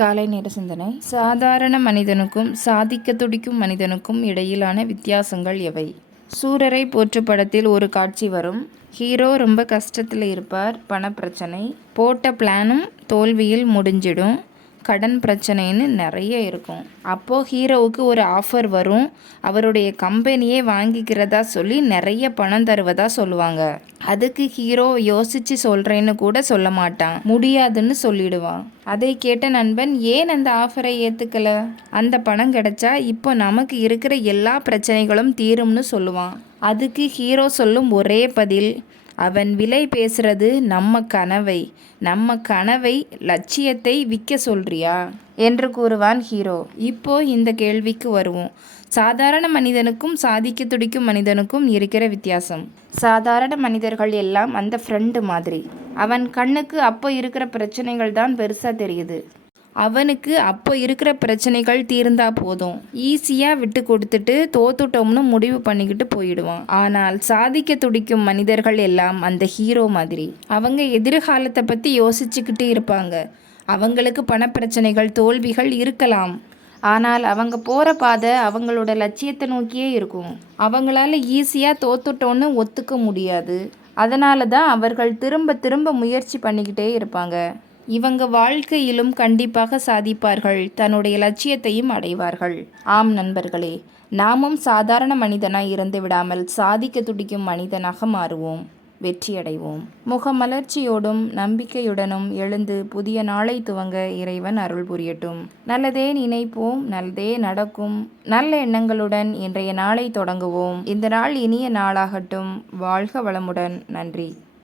காலை நேர சிந்தனை. சாதாரண மனிதனுக்கும் சாதிக்க துடிக்கும் மனிதனுக்கும் இடையிலான வித்தியாசங்கள் எவை? சூரரை போற்று படத்தில் ஒரு காட்சி வரும். ஹீரோ ரொம்ப கஷ்டத்தில் இருப்பார் பணப்பிரச்சனை போட்ட பிளானும் தோல்வியில் முடிஞ்சிடும். கடன் பிரச்சனைன்னு நிறைய இருக்கும். அப்போது ஹீரோவுக்கு ஒரு ஆஃபர் வரும். அவருடைய கம்பெனியே வாங்கிக்கிறதா சொல்லி நிறைய பணம் தருவதா சொல்லுவாங்க. அதுக்கு ஹீரோ யோசிச்சு சொல்கிறேன்னு கூட சொல்ல மாட்டான். முடியாதுன்னு சொல்லிடுவான். அதை கேட்ட நண்பன் ஏன் அந்த ஆஃபரை ஏற்றுக்கல அந்த பணம் கிடைச்சா இப்போ நமக்கு இருக்கிற எல்லா பிரச்சனைகளும் தீரும்னு சொல்லுவான். அதுக்கு ஹீரோ சொல்லும் ஒரே பதில் அவன் விலை பேசுறது நம்ம கனவை நம்ம கனவை லட்சியத்தை விற்க சொல்றியா? என்று கூறுவான் ஹீரோ. இப்போ இந்த கேள்விக்கு வருவோம். சாதாரண மனிதனுக்கும் சாதிக்க துடிக்கும் மனிதனுக்கும் இருக்கிற வித்தியாசம். சாதாரண மனிதர்கள் எல்லாம் அந்த ஃப்ரெண்டு மாதிரி. அவன் கண்ணுக்கு அப்போ இருக்கிற பிரச்சனைகள் தான் பெருசாக தெரியுது. அவனுக்கு அப்போ இருக்கிற பிரச்சனைகள் தீர்ந்தா போதும். ஈஸியாக விட்டு கொடுத்துட்டு தோத்துட்டோம்னு முடிவு பண்ணிக்கிட்டு போயிடுவான். ஆனால் சாதிக்க துடிக்கும் மனிதர்கள் எல்லாம் அந்த ஹீரோ மாதிரி. அவங்க எதிர்காலத்தை பற்றி யோசிச்சுக்கிட்டு இருப்பாங்க. அவங்களுக்கு பணப்பிரச்சனைகள் தோல்விகள் இருக்கலாம். ஆனால் அவங்க போகிற பாதை அவங்களோட லட்சியத்தை நோக்கியே இருக்கும். அவங்களால ஈஸியாக தோத்துட்டோன்னு ஒத்துக்க முடியாது. அதனால தான் அவர்கள் திரும்ப திரும்ப முயற்சி பண்ணிக்கிட்டே இருப்பாங்க. இவங்க வாழ்க்கையிலும் கண்டிப்பாக சாதிப்பார்கள். தன்னுடைய லட்சியத்தையும் அடைவார்கள். ஆம் நண்பர்களே நாமும் சாதாரண மனிதனாய் இருந்து விடாமல் சாதிக்க துடிக்கும் மனிதனாக மாறுவோம். வெற்றியடைவோம். முகமலர்ச்சியோடும் நம்பிக்கையுடனும் எழுந்து புதிய நாளை துவங்க இறைவன் அருள் புரியட்டும். நல்லதே நினைப்போம் நல்லதே நடக்கும். நல்ல எண்ணங்களுடன் இன்றைய நாளை தொடங்குவோம். இந்த நாள் இனிய நாளாகட்டும். வாழ்க வளமுடன். நன்றி.